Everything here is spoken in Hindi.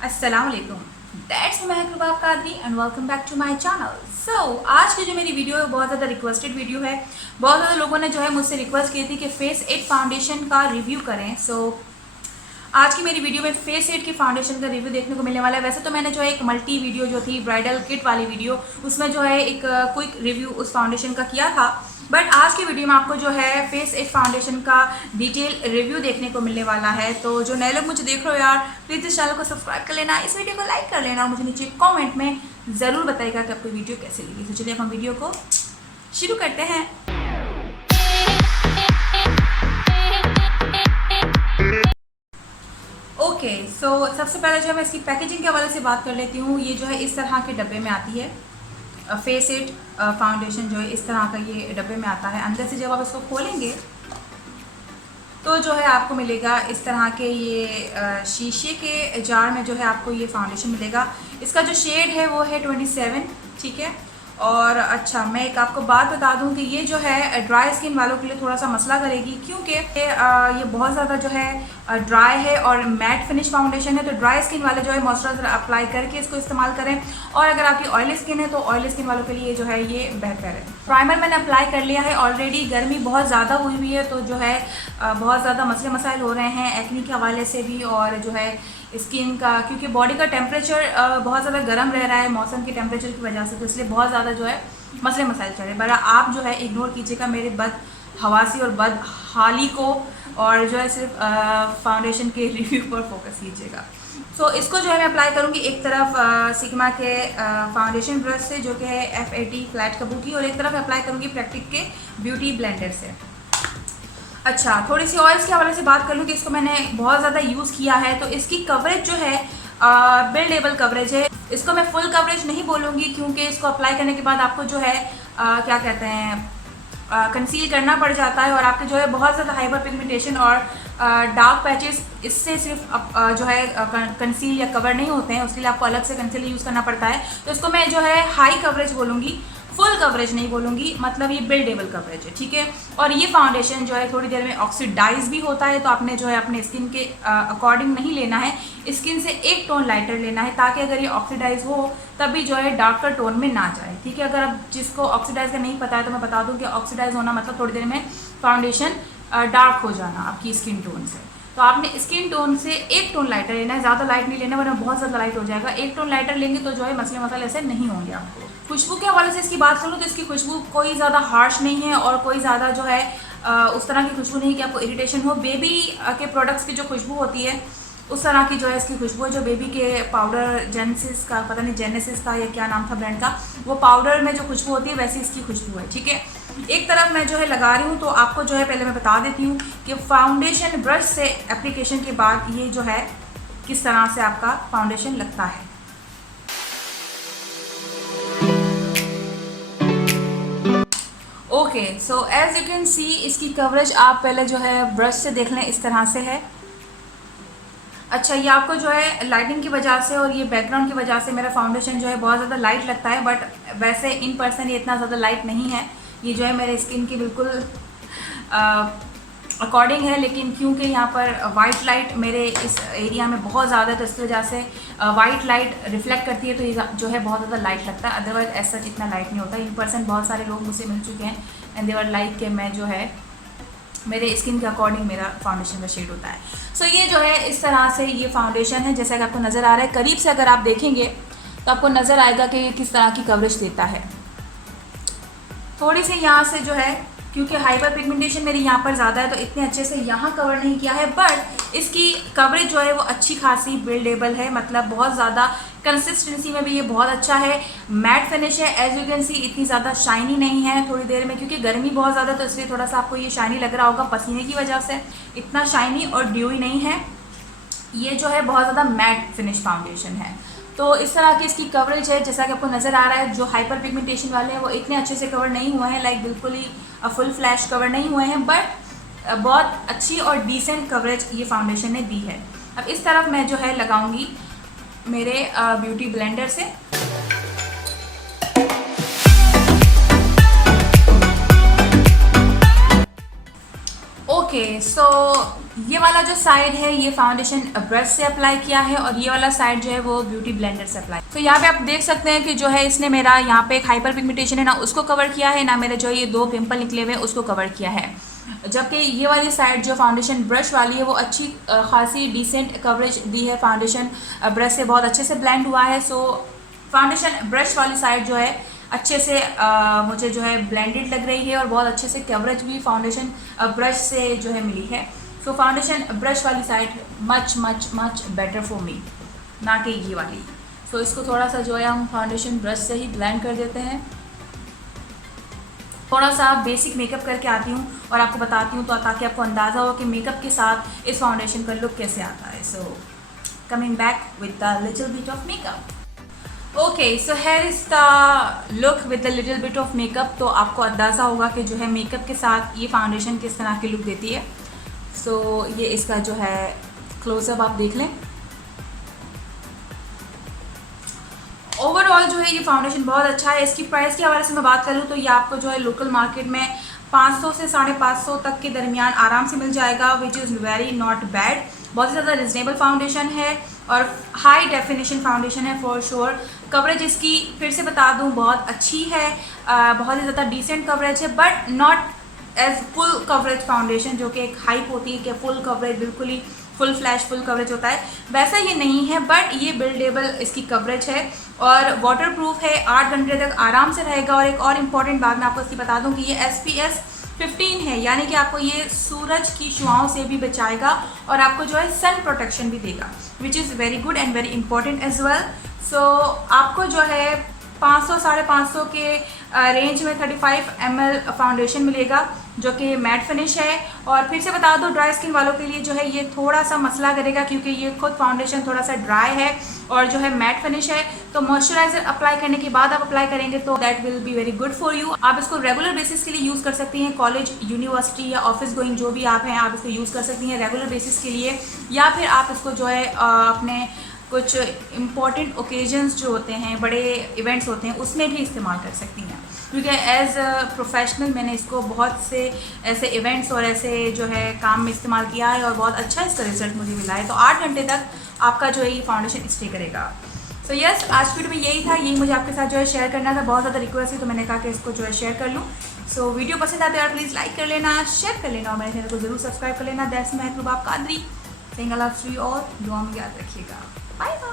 अस्सलाम वालेकुम, that's Mahak Rubab Qadri and welcome back to my channel. So आज की जो मेरी वीडियो है बहुत ज़्यादा रिक्वेस्टेड वीडियो है। बहुत ज़्यादा लोगों ने जो है मुझसे रिक्वेस्ट की थी कि फेस एट फाउंडेशन का रिव्यू करें। आज की मेरी वीडियो में फेस एट की फाउंडेशन का रिव्यू देखने को मिलने वाला है। वैसे तो मैंने जो है एक मल्टी वीडियो जो थी ब्राइडल किट वाली वीडियो, उसमें जो है एक क्विक रिव्यू उस फाउंडेशन का किया था, बट आज की वीडियो में आपको जो है फेस एट फाउंडेशन का डिटेल रिव्यू देखने को मिलने वाला है। तो जो नए लोग मुझे देख रहे हो यार, प्लीज़ इस चैनल को सब्सक्राइब कर लेना, इस वीडियो को लाइक कर लेना और मुझे नीचे कॉमेंट में ज़रूर बताइएगा कि आपको वीडियो कैसे लगी। तो चलिए हम वीडियो को शुरू करते हैं। ओके, सो सबसे पहले जो मैं इसकी पैकेजिंग के हवाले से बात कर लेती हूँ। ये जो है इस तरह के डब्बे में आती है। फेस इट फाउंडेशन जो है इस तरह का ये डब्बे में आता है। अंदर से जब आप इसको खोलेंगे तो जो है आपको मिलेगा इस तरह के ये शीशे के जार में जो है आपको ये फाउंडेशन मिलेगा। इसका जो शेड है वो है 27, ठीक है। और अच्छा, मैं एक आपको बात बता दूं कि ये जो है ड्राई स्किन वालों के लिए थोड़ा सा मसला करेगी, क्योंकि ये बहुत ज़्यादा जो है ड्राई है और मैट फिनिश फाउंडेशन है। तो ड्राई स्किन वाले जो है मॉइस्चराइजर अप्लाई करके इसको इस्तेमाल करें, और अगर आपकी ऑयली स्किन है तो ऑयली स्किन वालों के लिए जो है ये बेहतर है। प्राइमर मैंने अप्लाई कर लिया है ऑलरेडी। गर्मी बहुत ज़्यादा हुई हुई है तो जो है बहुत ज़्यादा मसले मसाइल हो रहे हैं एक्नी के हवाले से भी, और जो है स्किन का, क्योंकि बॉडी का टेम्परेचर बहुत ज़्यादा गर्म रह रहा है मौसम के टेम्परेचर की वजह से, तो इसलिए बहुत ज़्यादा जो है मसले मसाइल चल रहे हैं। बड़ा आप जो है इग्नोर कीजिएगा मेरे बद हवासी और बद हाली को, और जो है सिर्फ फाउंडेशन के रिव्यू पर फोकस कीजिएगा। सो इसको जो है मैं अप्लाई करूँगी एक तरफ सिग्मा के फाउंडेशन ब्रश से जो कि है F80 फ्लैट कबूकी, और एक तरफ अप्लाई करूँगी प्रैक्टिक के ब्यूटी ब्लेंडर से। अच्छा, थोड़ी सी ऑयल्स के हवाले से बात कर लूँ कि इसको मैंने बहुत ज़्यादा यूज़ किया है। तो इसकी कवरेज जो है बिल्डेबल कवरेज है। इसको मैं फुल कवरेज नहीं बोलूँगी, क्योंकि इसको अप्लाई करने के बाद आपको जो है क्या कहते हैं कंसील करना पड़ जाता है, और आपके जो है बहुत ज़्यादा हाइपर पिगमेंटेशन और डार्क पैचेस इससे सिर्फ जो है कंसील या कवर नहीं होते हैं, उसके लिए आपको अलग से कंसील यूज़ करना पड़ता है। तो इसको मैं जो है हाई कवरेज बोलूँगी, फुल कवरेज नहीं बोलूँगी, मतलब ये बिल्डेबल कवरेज है, ठीक है। और ये फाउंडेशन जो है थोड़ी देर में ऑक्सीडाइज भी होता है, तो आपने जो है अपने स्किन के अकॉर्डिंग नहीं लेना है, स्किन से एक टोन लाइटर लेना है, ताकि अगर ये ऑक्सीडाइज हो तभी जो है डार्कर टोन में ना जाए, ठीक है। अगर आप जिसको ऑक्सीडाइज का नहीं पता है तो मैं बता दूँ कि ऑक्सीडाइज होना मतलब थोड़ी देर में फाउंडेशन डार्क हो जाना आपकी स्किन टोन से। तो आपने स्किन टोन से एक टोन लाइटर लेना है, ज़्यादा लाइट नहीं लेना वरना बहुत ज़्यादा लाइट हो जाएगा। एक टोन लाइटर लेंगे तो जो है मसले मसाले ऐसे नहीं होंगे आपको। खुशबू के हवाले से इसकी बात करूँ तो इसकी खुशबू कोई ज़्यादा हार्श नहीं है, और कोई ज़्यादा जो है उस तरह की खुशबू नहीं कि आपको इरिटेशन हो। बेबी के प्रोडक्ट्स की जो खुशबू होती है उस तरह की जो है इसकी खुशबू है। जो बेबी के पाउडर जेनेसिस का, पता नहीं जेनेसिस था या क्या नाम था ब्रांड का, वो पाउडर में जो खुशबू होती है वैसी इसकी खुशबू है, ठीक है। एक तरफ मैं जो है लगा रही हूँ, तो आपको जो है पहले मैं बता देती हूँ कि फाउंडेशन ब्रश से एप्लीकेशन के बाद ये जो है किस तरह से आपका फाउंडेशन लगता है। Okay, so as you can see इसकी कवरेज आप पहले जो है ब्रश से देख लें, इस तरह से है। अच्छा, ये आपको जो है लाइटिंग की वजह से और ये बैकग्राउंड की वजह से मेरा फाउंडेशन जो है बहुत ज़्यादा लाइट लगता है, बट वैसे इन पर्सन ये इतना ज़्यादा लाइट नहीं है। ये जो है मेरे स्किन की बिल्कुल अकॉर्डिंग है, लेकिन क्योंकि यहाँ पर वाइट लाइट मेरे इस एरिया में बहुत ज़्यादा है तो इसकी वजह से वाइट लाइट रिफ्लेक्ट करती है, तो ये जो है बहुत ज़्यादा लाइट लगता है। अदरवाइज ऐसा इतना लाइट नहीं होता। इन पर्सन बहुत सारे लोग मुझसे मिल चुके हैं एंड दे वर लाइक कि मैं जो है मेरे स्किन के अकॉर्डिंग मेरा फाउंडेशन का शेड होता है। सो ये जो है इस तरह से ये फाउंडेशन है, जैसा कि आपको नज़र आ रहा है। करीब से अगर आप देखेंगे तो आपको नज़र आएगा कि ये किस तरह की कवरेज देता है। थोड़ी सी यहाँ से जो है, क्योंकि हाइपर पिगमेंटेशन मेरी यहाँ पर ज़्यादा है तो इतने अच्छे से यहाँ कवर नहीं किया है, बट इसकी कवरेज जो है वो अच्छी खासी बिल्डेबल है, मतलब बहुत ज़्यादा कंसिस्टेंसी में भी ये बहुत अच्छा है। मैट फिनिश है, एज यू कैन सी इतनी ज़्यादा शाइनी नहीं है थोड़ी देर में, क्योंकि गर्मी बहुत ज़्यादा तो इसलिए थोड़ा सा आपको ये शाइनी लग रहा होगा पसीने की वजह से। इतना शाइनी और ड्यूई नहीं है, ये जो है बहुत ज़्यादा मैट फिनिश फाउंडेशन है। तो इस तरह की इसकी कवरेज है, जैसा कि आपको नज़र आ रहा है। जो हाइपर पिगमेंटेशन वाले हैं वो इतने अच्छे से कवर नहीं हुए हैं, लाइक बिल्कुल ही फुल फ्लैश कवर नहीं हुए हैं, बट बहुत अच्छी और डिसेंट कवरेज ये फाउंडेशन ने दी है। अब इस तरफ मैं जो है लगाऊंगी मेरे ब्यूटी ब्लेंडर से। ओके, सो ये वाला जो साइड है ये फाउंडेशन ब्रश से अप्लाई किया है और ये वाला साइड जो है वो ब्यूटी ब्लेंडर से अप्लाई। तो यहाँ पे आप देख सकते हैं कि जो है इसने मेरा यहाँ पे एक हाइपर पिगमेंटेशन है ना उसको कवर किया है, ना मेरे जो ये 2 पिंपल निकले हुए हैं उसको कवर किया है। जबकि ये वाली साइड जो फाउंडेशन ब्रश वाली है वो अच्छी खासी डिसेंट कवरेज दी है, फाउंडेशन ब्रश से बहुत अच्छे से ब्लेंड हुआ है। सो फाउंडेशन ब्रश वाली साइड जो है अच्छे से मुझे जो है ब्लेंडेड लग रही है और बहुत अच्छे से कवरेज भी फाउंडेशन ब्रश से जो है मिली है। सो फाउंडेशन ब्रश वाली side much much much better for me, ना कि ये वाली। सो इसको थोड़ा सा जो है हम फाउंडेशन ब्रश से ही ब्लेंड कर देते हैं। थोड़ा सा बेसिक मेकअप करके आती हूँ और आपको बताती हूँ तो ताकि आपको अंदाज़ा हो कि मेकअप के साथ इस फाउंडेशन का लुक कैसे आता है। So coming back with the little bit of makeup. Okay, so here is the look with the little bit of makeup. तो आपको अंदाज़ा होगा कि जो है मेकअप के साथ ये फाउंडेशन किस तरह की लुक देती है। सो ये इसका जो है क्लोजअप आप देख लें। ओवरऑल जो है ये फाउंडेशन बहुत अच्छा है। इसकी प्राइस के हवाले से मैं बात करूँ तो ये आपको जो है लोकल मार्केट में 500 से 550 तक के दरमियान आराम से मिल जाएगा, विच इज़ वेरी नॉट बैड। बहुत ही ज़्यादा रिजनेबल फाउंडेशन है और हाई डेफिनेशन फाउंडेशन है फॉर श्योर। कवरेज इसकी फिर से बता दूं बहुत अच्छी है, बहुत ही ज़्यादा डिसेंट कवरेज है, but not as full coverage foundation जो कि एक हाइप होती है कि फुल कवरेज बिल्कुल ही फुल फ्लैश फुल कवरेज होता है, वैसा ये नहीं है। बट ये बिल्डेबल इसकी कवरेज है और वाटर प्रूफ है, 8 घंटे तक आराम से रहेगा। और एक और इम्पॉर्टेंट बात मैं आपको इसकी बता दूं कि ये SPF 15 है, यानी कि आपको ये सूरज की शुआओं से भी बचाएगा और आपको जो है सन प्रोटेक्शन भी देगा, which is very good and very important as well. So आपको जो है 500 550 के रेंज में 35 ml फाउंडेशन मिलेगा जो कि मैट फिनिश है। और फिर से बता दो ड्राई स्किन वालों के लिए जो है ये थोड़ा सा मसला करेगा क्योंकि ये खुद फाउंडेशन थोड़ा सा ड्राई है और जो है मैट फिनिश है। तो मॉइस्चराइजर अप्लाई करने के बाद आप अप्लाई करेंगे तो that will be very good for you. आप इसको रेगुलर बेसिस के लिए यूज़ कर सकती हैं, कॉलेज यूनिवर्सिटी या ऑफिस गोइंग जो भी आप हैं आप इसको यूज़ कर सकती हैं रेगुलर बेसिस के लिए, या फिर आप इसको जो है अपने कुछ इम्पॉर्टेंट ओकेजन्स जो होते हैं, बड़े इवेंट्स होते हैं, उसमें भी इस्तेमाल कर सकती हैं। क्योंकि एज अ प्रोफेशनल मैंने इसको बहुत से ऐसे इवेंट्स और ऐसे जो है काम में इस्तेमाल किया है और बहुत अच्छा इसका रिजल्ट मुझे मिला है। तो 8 घंटे तक आपका जो है ये फाउंडेशन स्टे करेगा। सो यस, आज वीडियो में यही था, यही मुझे आपके साथ जो है शेयर करना था। बहुत ज़्यादा रिक्वेस्ट है तो मैंने कहा कि इसको जो है शेयर कर लूँ। सो वीडियो पसंद आते हैं प्लीज़ लाइक कर लेना, शेयर कर लेना और मेरे चैनल को जरूर सब्सक्राइब कर लेना। That's my Mehboob Qadri, saying I love you और दुआ में याद रखिएगा। Bye bye.